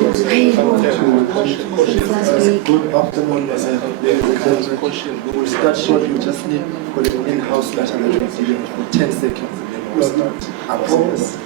Good afternoon, ladies and gentlemen. We'll start shortly. We just need an in-house letter that we're dealing with for 10 seconds. We'll start. Applause.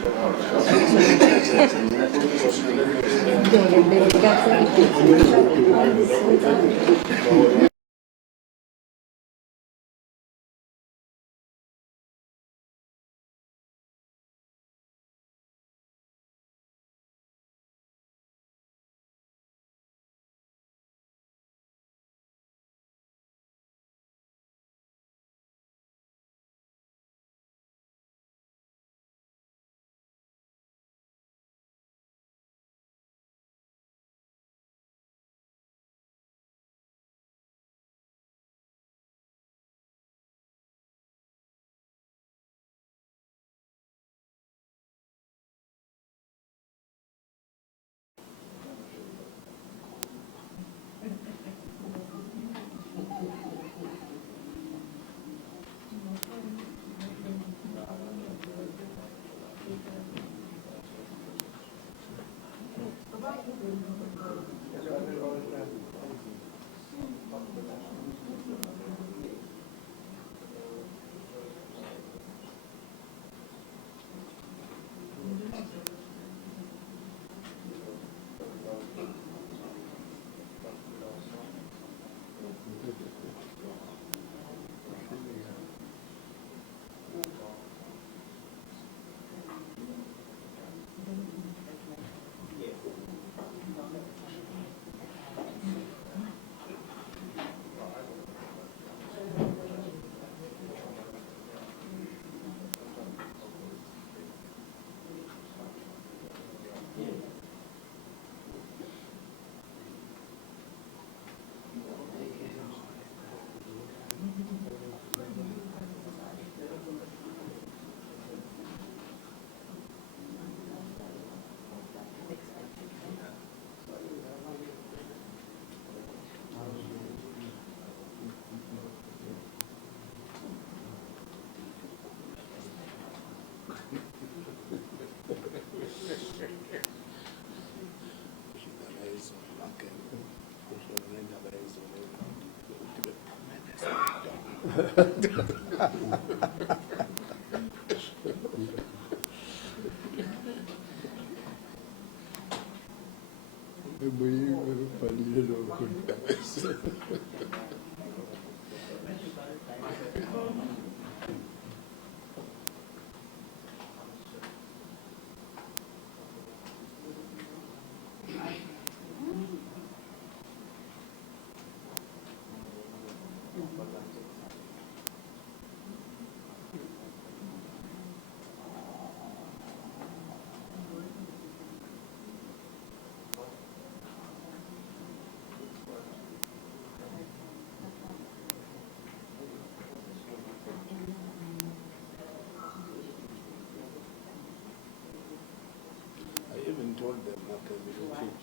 I even told them after the change,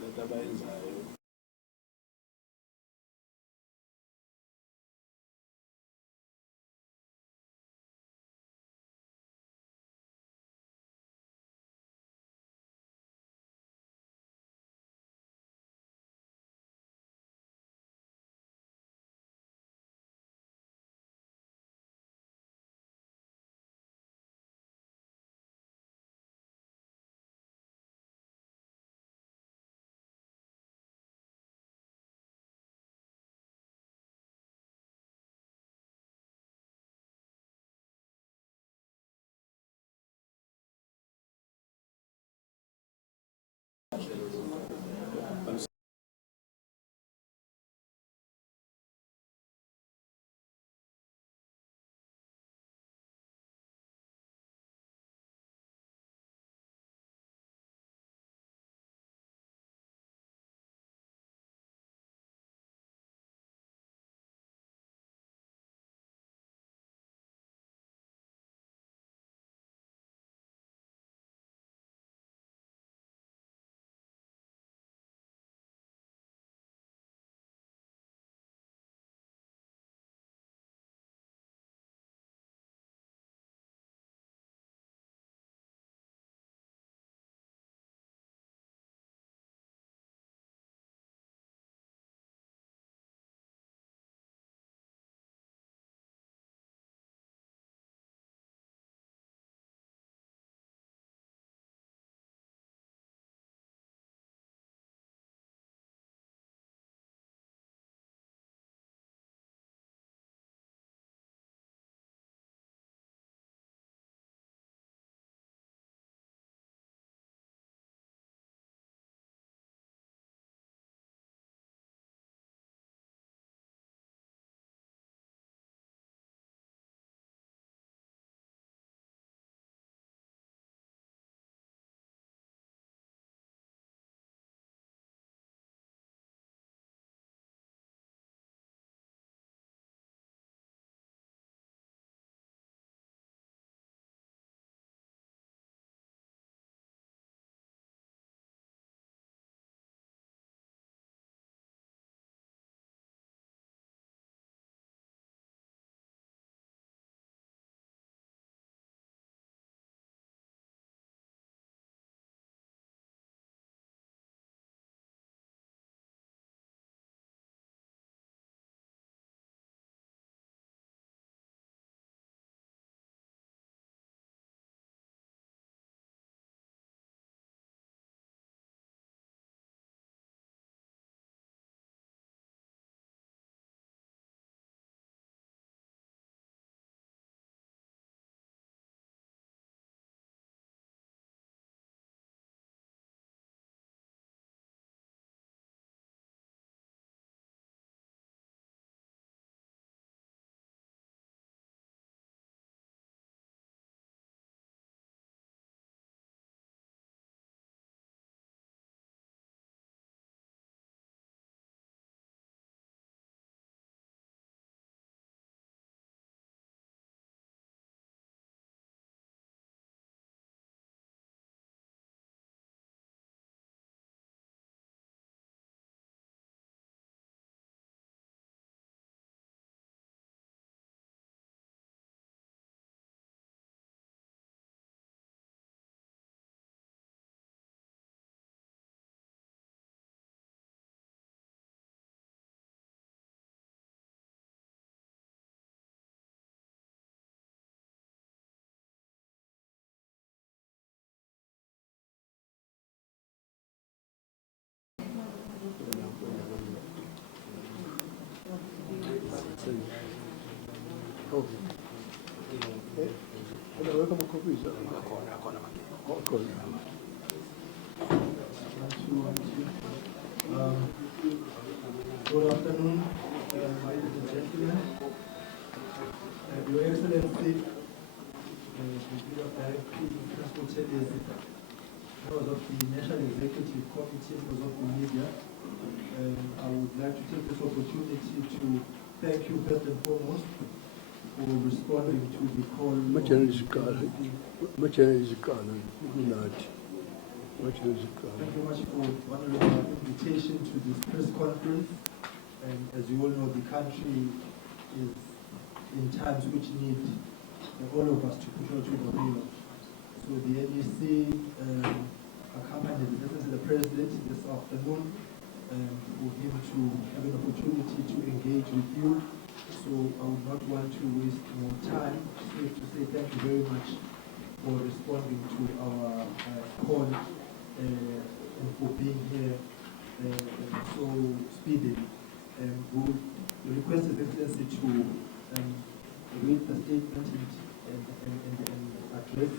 that otherwise Good afternoon, ladies and gentlemen. Your Excellency, the Bureau of Director Buthelezi, members of the National Executive Committee, members of the media, I would like to take this opportunity to thank you first and foremost for responding to the call. Thank you much for honoring our invitation to this press conference. And as you all know, the country is in times which need all of us to push out to the field. So the NEC accompanied the President this afternoon for him to have an opportunity to engage with you. So I would not want to waste more time. Safe to say thank you very much for responding to our call and for being here so speedily. We request His Excellency to read the statement and address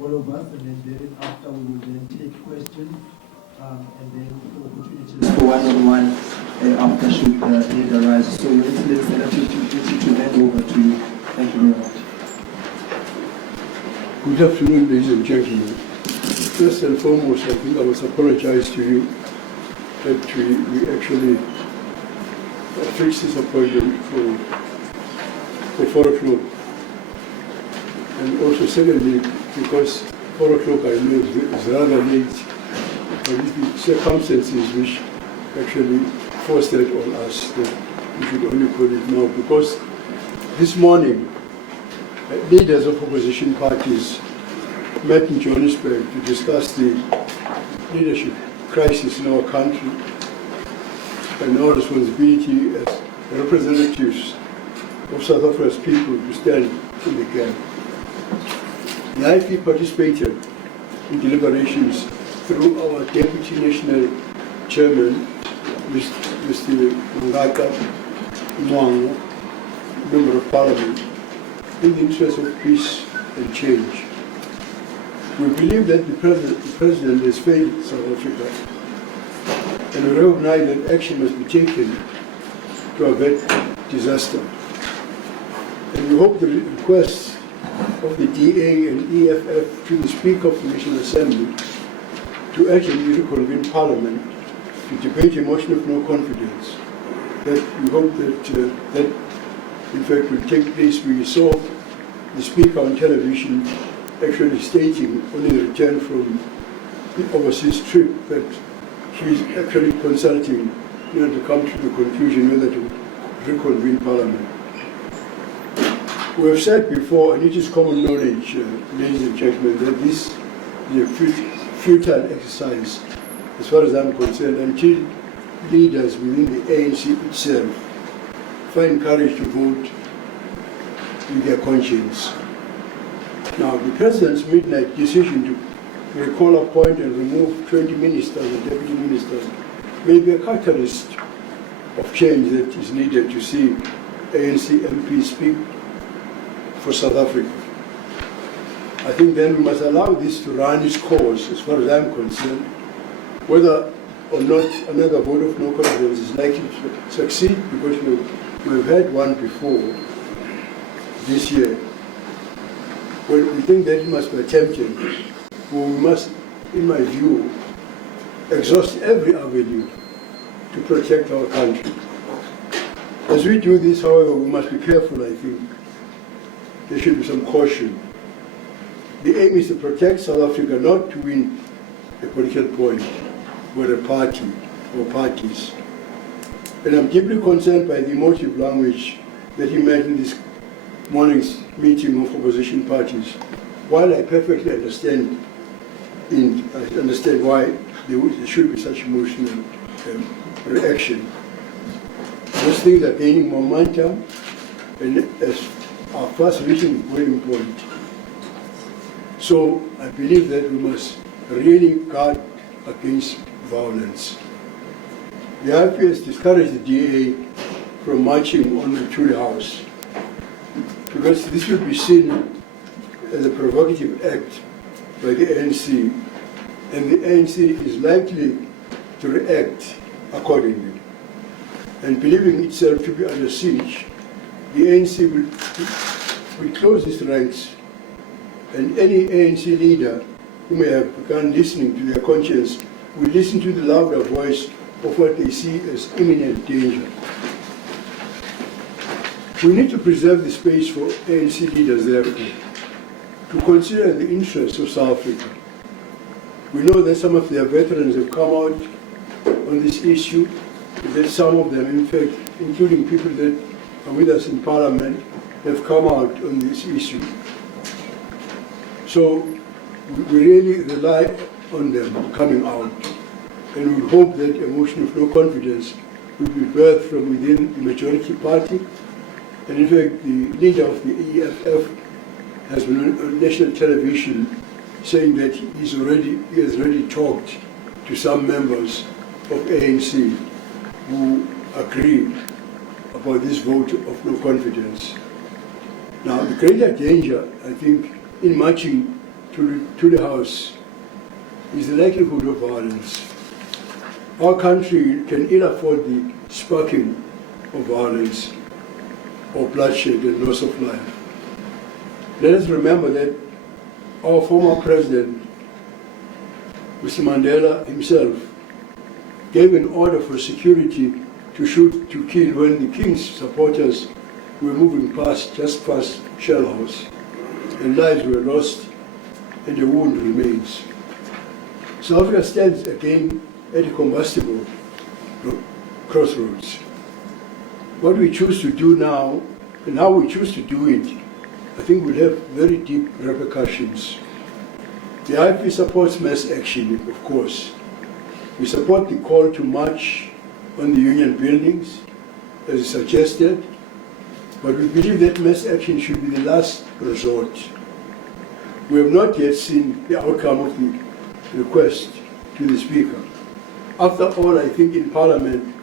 all of us, and then after we will then take questions and then opportunities for one-on-one after should need arise. So Your Excellency, I'd like to hand over to you. Thank you very much. Good afternoon, ladies and gentlemen. First and foremost, I think I must apologize to you that we actually fixed this appointment for 4 o'clock. And also secondly, because 4 o'clock I know is rather late, but it's the circumstances which actually forced it on us that we should only call it now. Because this morning, leaders of opposition parties met in Johannesburg to discuss the leadership crisis in our country and our responsibility as representatives of South Africa's people to stand in the gap. The IP participated in deliberations through our Deputy National Chairman, Mr. Mangosuthu, Member of Parliament, in the interest of peace and change. We believe that the President has failed South Africa, and we recognize that action must be taken to avert disaster. And we hope the requests of the DA and EFF to the Speaker of the National Assembly to urgently reconvene Parliament to debate a motion of no confidence, that we hope that in fact will take place. We saw the Speaker on television actually stating on his return from the overseas trip that he's actually consulting to come to the conclusion whether to reconvene Parliament. We have said before, and it is common knowledge, ladies and gentlemen, that this is a futile exercise as far as I'm concerned, until leaders within the ANC itself find courage to vote with their conscience. Now, the President's midnight decision to recall, appoint and remove 20 ministers and deputy ministers may be a catalyst of change that is needed to see ANC MPs speak for South Africa. I think then we must allow this to run its course as far as I'm concerned. Whether or not another vote of no confidence is likely to succeed, because we've had one before this year. Well, we think that it must be attempted. We must, in my view, exhaust every avenue to protect our country. As we do this, however, we must be careful, I think. There should be some caution. The aim is to protect South Africa, not to win a political point with a party or parties. And I'm deeply concerned by the emotive language that emerged in this morning's meeting of opposition parties. While I perfectly understand why there should be such emotional reaction, those things are gaining momentum and are fast reaching boiling point. So I believe that we must really guard against violence. The IP has discouraged the DA from marching on to the House. because this will be seen as a provocative act by the ANC, and the ANC is likely to react accordingly. And believing itself to be under siege, the ANC will close its ranks, and any ANC leader who may have begun listening to their conscience will listen to the louder voice of what they see as imminent danger. We need to preserve the space for ANC leaders, therefore, to consider the interests of South Africa. We know that some of their veterans have come out on this issue, that some of them, in fact, including people that are with us in Parliament, have come out on this issue. So we really rely on them coming out, and we hope that a motion of no confidence will be birthed from within the majority party. And in fact, the leader of the EFF has been on national television saying that he has already talked to some members of ANC who agree about this vote of no confidence. Now, the greater danger, I think, in marching to the House is the likelihood of violence. Our country can ill afford the sparking of violence or bloodshed and loss of life. Let us remember that our former president, Mr. Mandela himself, gave an order for security to shoot to kill when the king's supporters were moving just past Shell House, and lives were lost and a wound remains. South Africa stands again at a combustible crossroads. What we choose to do now, and how we choose to do it, I think will have very deep repercussions. The IFP supports mass action, of course. We support the call to march on the union buildings, as suggested, but we believe that mass action should be the last resort. We have not yet seen the outcome of the request to the Speaker. After all, I think in Parliament,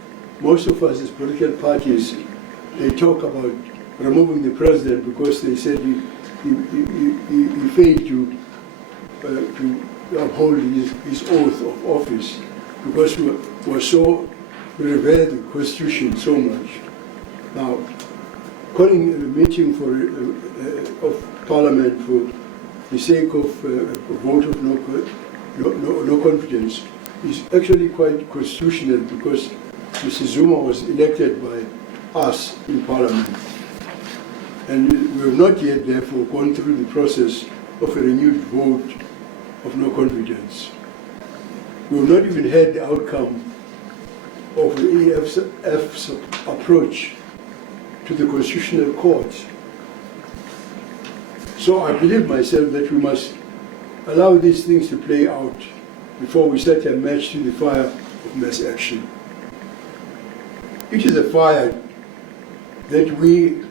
most of us as political parties, they talk about removing the president because they said he failed to uphold his oath of office, because we revere the Constitution so much. Now, calling a meeting of Parliament for the sake of a vote of no confidence is actually quite constitutional, because Mr. Zuma was elected by us in Parliament. And we have not yet, therefore, gone through the process of a renewed vote of no confidence. We have not even had the outcome of the EFF's approach to the Constitutional Court. So I believe myself that we must allow these things to play out before we set a match to the fire of mass action. It is a fire that we,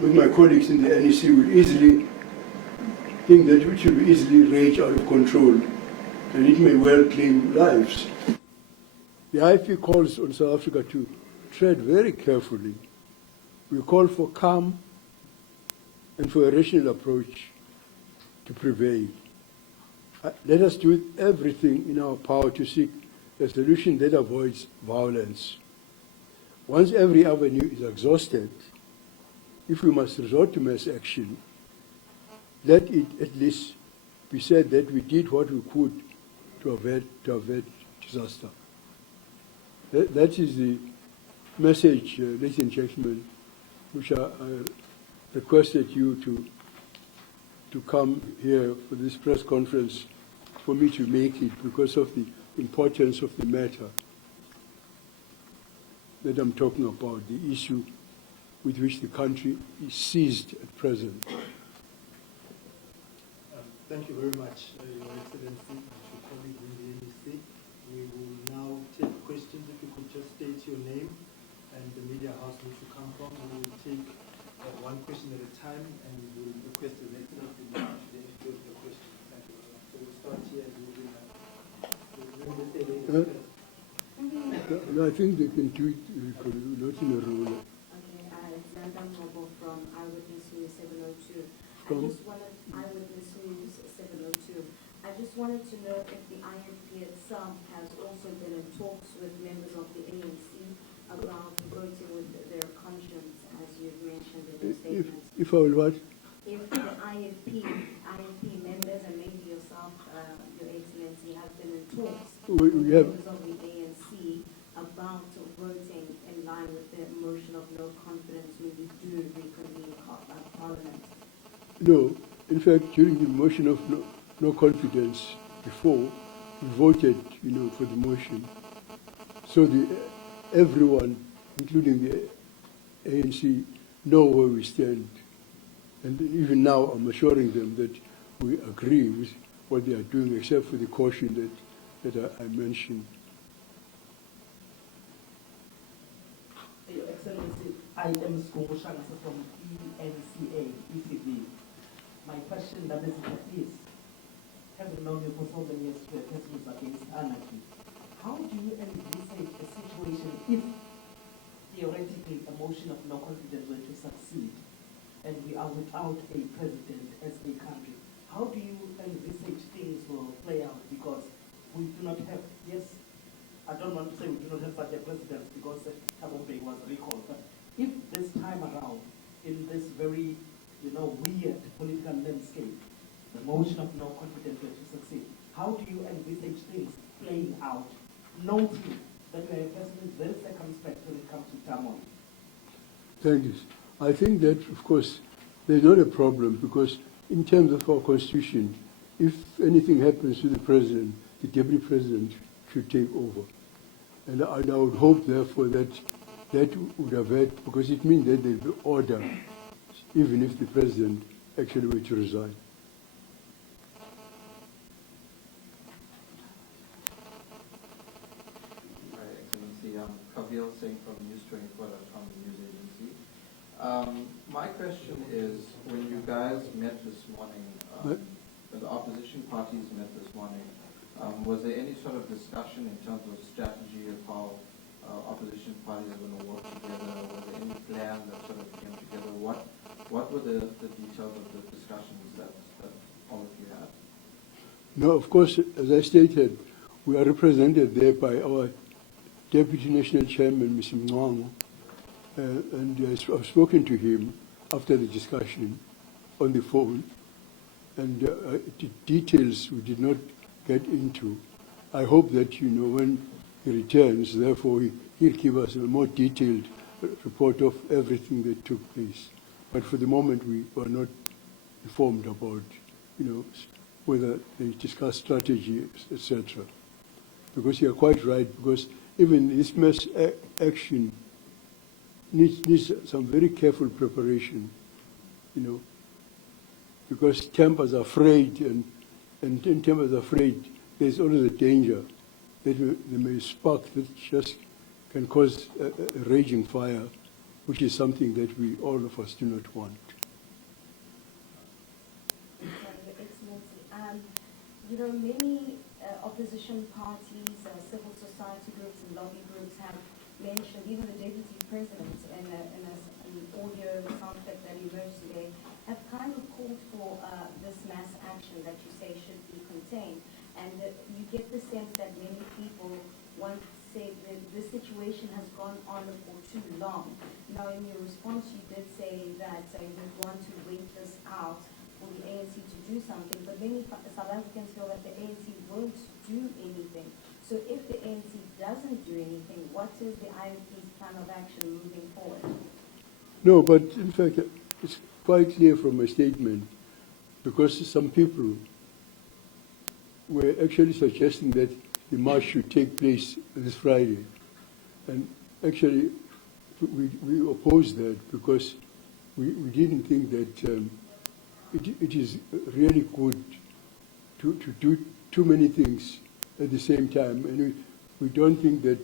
with my colleagues in the NEC, will easily think that it will easily rage out of control, and it may well claim lives. The IFP calls on South Africa to tread very carefully. We call for calm and for a rational approach to prevail. Let us do everything in our power to seek a solution that avoids violence. Once every avenue is exhausted, if we must resort to mass action, let it at least be said that we did what we could to avert disaster. That is the message, ladies and gentlemen, which I requested you to come here for this press conference for me to make it, because of the importance of the matter that I'm talking about, the issue with which the country is seized at present. Thank you very much, Your Excellency, your colleague in the NEC. We will now take questions. If you could just state your name and the media house which you come from. We will take one question at a time, and we will request the next to introduce the question. Thank you very much. So we'll start here and we'll No, I think they can do it not in a row. Okay, Mrobo from Eyewitness News 702. Eyewitness News 702. I just wanted to know if the IFP itself has also been in talks with members of the ANC about voting with their conscience, as you've mentioned in your statements. If I will what? If the IFP members and maybe yourself, Your Excellency, have been in talks with members of the ANC about voting in line with the motion of no confidence when you do reconvene Parliament. No. In fact, during the motion of no confidence before, we voted, for the motion. So everyone, including the ANC, know where we stand. And even now, I'm assuring them that we agree with what they are doing, except for the caution that I mentioned. Your Excellency, I am Skoboshansa from eNCA, ECB. My question that is this: having known you for so many years to Testimonies Against Anarchy, how do you envisage a situation if theoretically a motion of no confidence were to succeed and we are without a president as a country? How do you envisage things will play out? Because we do not have, yes, I don't want to say we do not have such a president because Thabo Mbeki was recalled, but if this time around, in this very, weird political landscape, the motion of no confidence were to succeed, how do you envisage things playing out, noting that you are a president very circumspect when it comes to turmoil? Thank you. I think that, of course, there's not a problem because in terms of our constitution, if anything happens to the president, the deputy president should take over. And I would hope, therefore, that would avert, because it means that there will be order, even if the president actually were to resign. Hi, Excellency. I'm Kavil Singh from News24.com, the news agency. My question is, when you guys met this morning, when the opposition parties met this morning, was there any sort of discussion in terms of strategy of how opposition parties are going to work together? Was there any plan that sort of came together? What were the details of the discussions that all of you had? No, of course, as I stated, we are represented there by our Deputy National Chairman, Mr. Mngwango, and I've spoken to him after the discussion on the phone, and the details we did not get into. I hope that, when he returns, therefore, he'll give us a more detailed report of everything that took place. But for the moment, we were not informed about, whether they discussed strategy, etc. Because you are quite right, because even this mass action needs some very careful preparation, because tempers are afraid, and in tempers are afraid, there's always a danger that they may spark that just can cause a raging fire, which is something that we, all of us, do not want. Your Excellency, many opposition parties, civil society groups and lobby groups have mentioned, even the Deputy President in an audio soundtrack that emerged today, have kind of called for this mass action that you say should be contained. And you get the sense that many people want to say that this situation has gone on for too long. Now, in your response, you did say that you want to wait this out for the ANC to do something, but many South Africans feel that the ANC won't do anything. So if the ANC doesn't do anything, what is the IFP's plan of action moving forward? No, but in fact, it's quite clear from my statement, because some people were actually suggesting that the march should take place this Friday. And actually, we opposed that because we didn't think that it is really good to do too many things at the same time. And we don't think that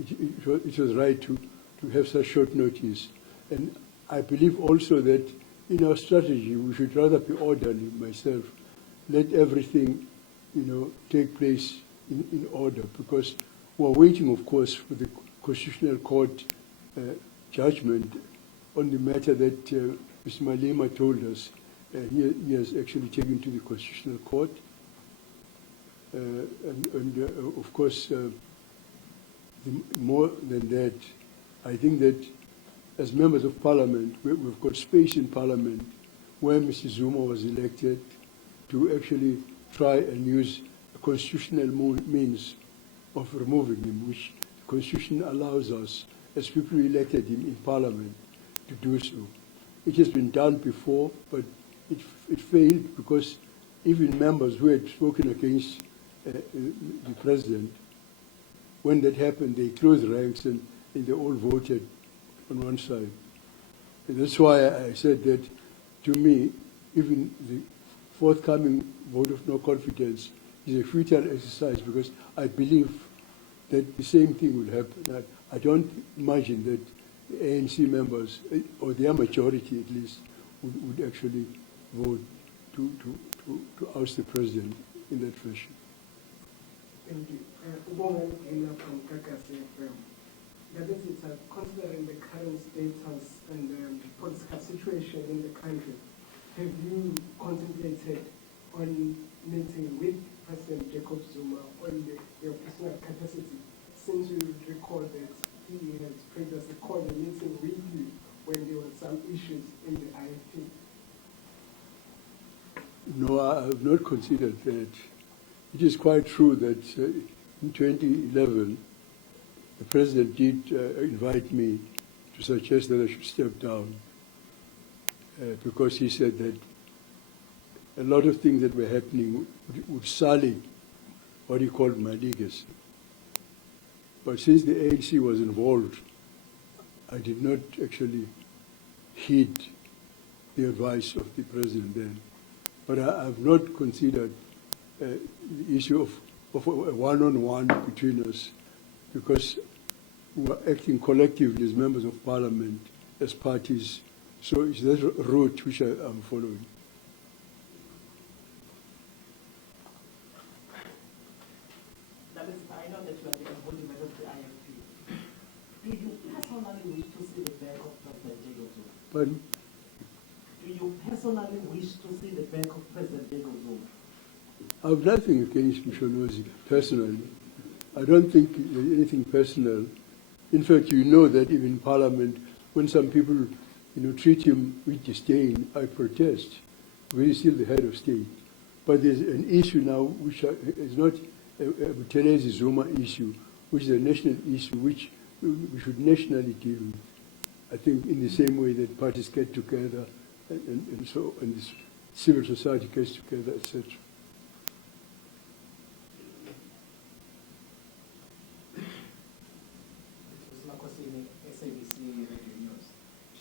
it was right to have such short notice. And I believe also that in our strategy, we should rather be orderly, myself, let everything, take place in order, because we're waiting, of course, for the Constitutional Court judgment on the matter that Mr. Malema told us. He has actually taken to the Constitutional Court. Of course, more than that, I think that as members of Parliament, we've got space in Parliament where Mr. Zuma was elected to actually try and use a constitutional means of removing him, which the Constitution allows us, as people who elected him in Parliament, to do so. It has been done before, but it failed because even members who had spoken against the president, when that happened, they closed ranks and they all voted on one side. And that's why I said that, to me, even the forthcoming vote of no confidence is a futile exercise because I believe that the same thing will happen. I don't imagine that the ANC members, or their majority at least, would actually vote to oust the president in that fashion. Thank you. Ubonga Gina from Kakasi FM. That is, considering the current status and the political situation in the country, have you contemplated on meeting with President Jacob Zuma on your personal capacity, since you recall that he has previously called a meeting with you when there were some issues in the IFP? No, I have not considered that. It is quite true that in 2011, the president did invite me to suggest that I should step down because he said that a lot of things that were happening would sully what he called my legacy. But since the ANC was involved, I did not actually heed the advice of the president then. But I have not considered the issue of a one-on-one between us, because we are acting collectively as members of parliament, as parties. So it's that route which I am following. I know that you are the embodiment of the IFP. Do you personally wish to see the back of President Jacob Zuma? Pardon? Do you personally wish to see the back of President Jacob Zuma? I have nothing against Msholozi personally. I don't think there's anything personal. In fact, you know that even in Parliament, when some people treat him with disdain, I protest. He's still the head of state. But there's an issue now which is not a Buthelezi Zuma issue, which is a national issue which we should nationally deal with. I think in the same way that parties get together and this civil society gets together, etc.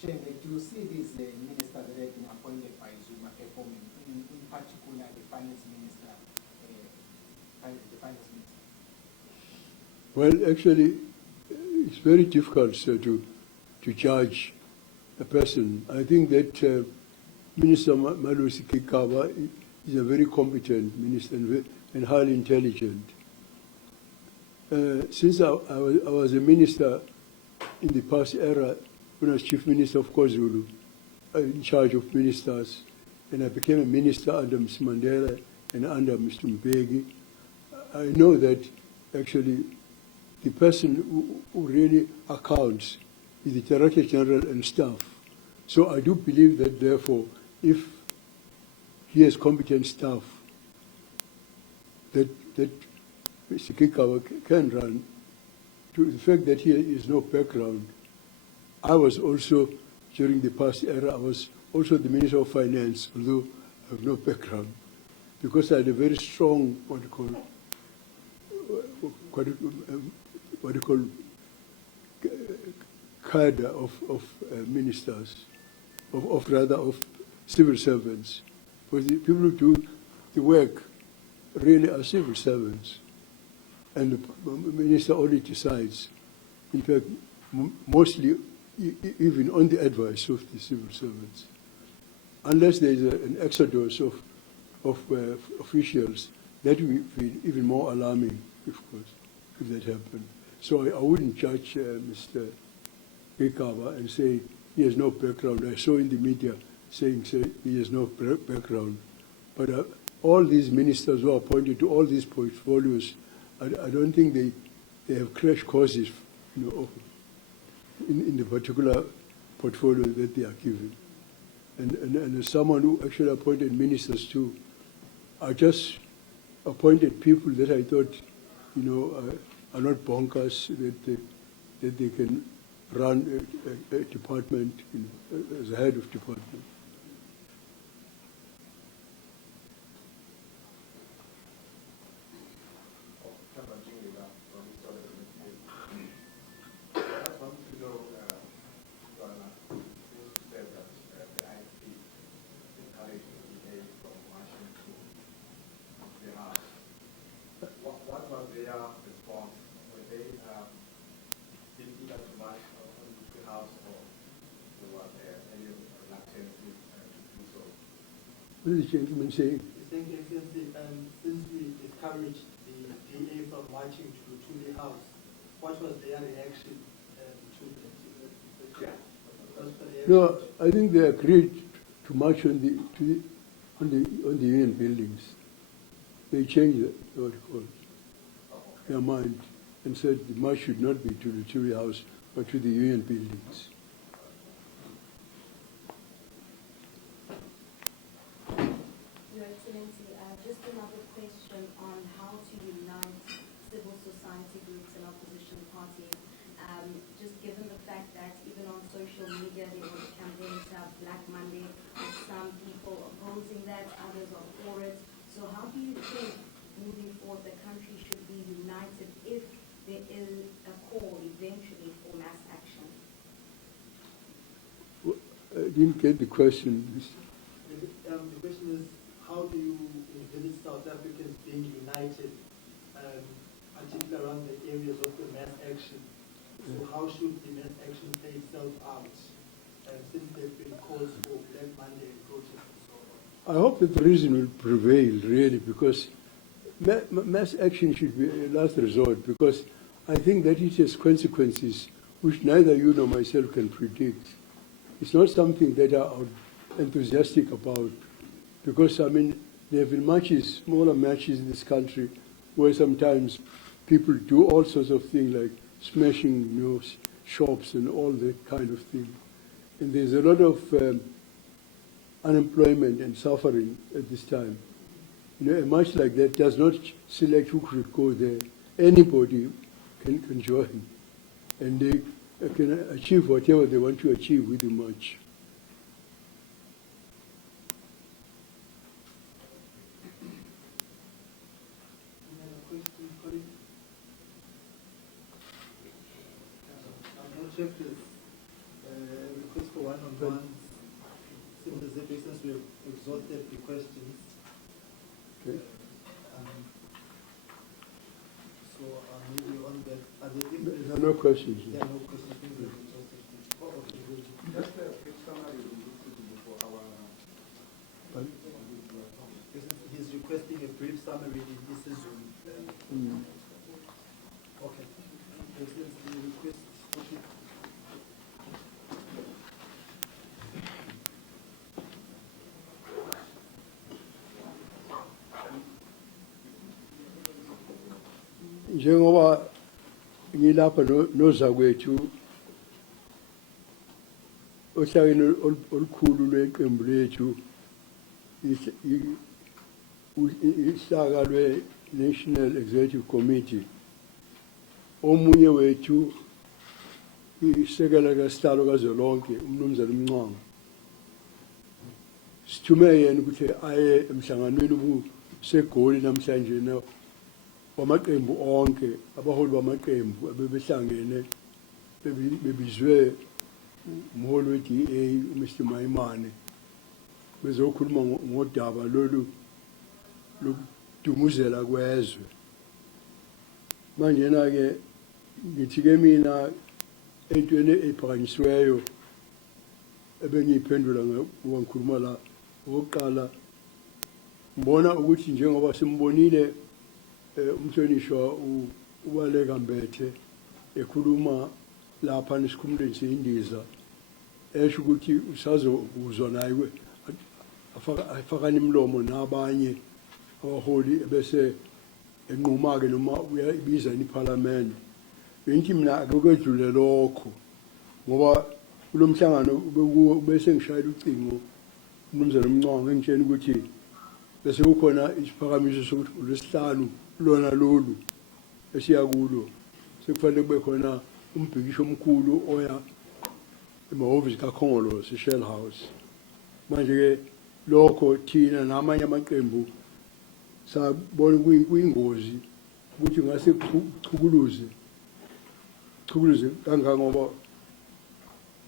Do you see these ministers that have been appointed by Zuma performing, in particular the finance minister, the finance minister? Well, actually, it's very difficult, sir, to judge a person. I think that Minister Malusi Kikaba is a very competent minister and highly intelligent. Since I was a minister in the past era, when I was Chief Minister of KwaZulu, in charge of ministers, and I became a minister under Mr. Mandela and under Mr. Mbeki, I know that actually the person who really accounts is the Director General and staff. So I do believe that, therefore, if he has competent staff, that Mr. Kikawa can run. To the fact that he has no background, I was also, during the past era, I was also the Minister of Finance, although I have no background, because I had a very strong, cadre of ministers, of civil servants. Because the people who do the work really are civil servants. And the minister only decides, in fact, mostly even on the advice of the civil servants. Unless there is an exodus of officials, that would be even more alarming, of course, if that happened. So I wouldn't judge Mr. Bekaba and say he has no background. I saw in the media saying he has no background. But all these ministers who are appointed to all these portfolios, I don't think they have crash courses, in the particular portfolio that they are given. And as someone who actually appointed ministers too, I just appointed people that I thought, are not bonkers, that they can run a department as a head of department. What was their response? Were they didn't either to march on the house, or was there any reluctance to do so? What is the gentleman saying? He's saying, Excellency, since we discouraged the DA from marching to the house, what was their reaction to that? No, I think they agreed to march on the union buildings. They changed what it called their mind and said the march should not be to the Jury House but to the union buildings. Your Excellency, just another question on how to unite civil society groups and opposition parties. Just given the fact that even on social media there was a campaign to have Black Monday, with some people opposing that, others are for it. So how do you think moving forward the country should be united if there is a call eventually for mass action? I didn't get the question. The question is, how do you envisage South Africans being united, particularly around the areas of the mass action? So how should the mass action play itself out, since there have been calls for Black Monday and protests and so on? I hope that reason will prevail, really, because mass action should be a last resort, because I think that it has consequences which neither you nor myself can predict. It's not something that I'm enthusiastic about, because, there have been matches, smaller matches in this country, where sometimes people do all sorts of things like smashing shops and all that kind of thing. And there's a lot of unemployment and suffering at this time. A match like that does not select who should go there. Anybody can join, and they can achieve whatever they want to achieve with the match. Check this request for one-on-ones. Seems as if since we've exhausted the questions. Okay. So maybe on that. There are no questions. There are no questions. Things we've exhausted. Oh, okay, good. Just a quick summary before our. He's requesting a brief summary in this Zoom. Okay. The request. Okay. Njengoba ngilapha nozakwethu ohlakeni olukhulu lweqembu lethu ihlaka lwe-National Executive Committee, omunye wethu isekela kasihlalo kazwelonke umnumzane uMncwango, sithume yena ukuthi aye emhlanganweni obusegoli namhlanje wamaqembu onke, abaholi bamaqembu abebehlangene bebizwe umholi we-DA uMr Mayimane bezokhuluma ngodaba lolu lokudumuzela kwezwe. Manje-ke ngithi-ke mina entweni ephakanyisiweyo ebengiyiphendula ngikhuluma la, okokuqala ngibona ukuthi njengoba simbonile umhlonishwa ubaleka Mbethe ekhuluma lapha nesikhumulweni seyindiza esho ukuthi usazokuzwa naye afakana imlomo nabanye abaholi bese enquma-ke noma uyabiza iphalamende. Bengithi mina akekwedlule lokho ngoba kulo mhlangano bese ngishayela ucingo umnumzane uMncongo engitshela ukuthi bese kukhona isiphakamiso sokuthi uLwesihlanu lona lolu esiya kulo sekufanele kube khona umbhikisho omkhulu oya emahhovisi kaKhongolose Shell House. Manje-ke lokho thina namanye amaqembu sabona kuyingozi ukuthi ngase kuchukuluze kangangoba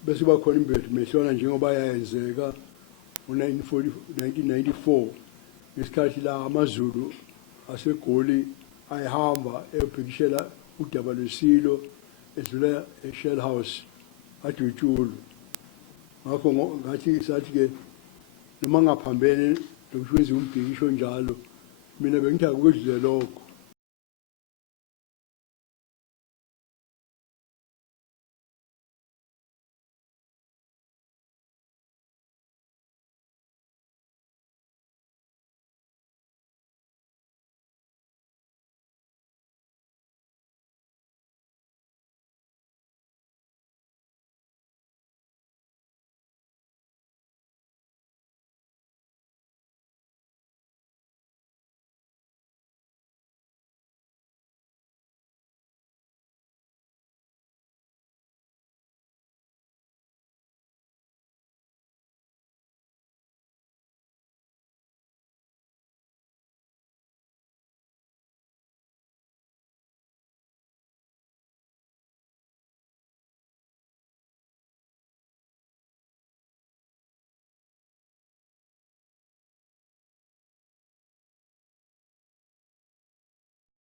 bese bakhona imbethu mehlona njengoba yayenzeka ngo-1994 ngesikhathi la amaZulu aseGoli ayehamba eyobhekishela udaba lwesilo edlula eShell House adutshulwe. Ngakho ngathi sathi-ke noma ngaphambene lokwenziwa umbhikisho njalo mina bengithi akwedlule lokho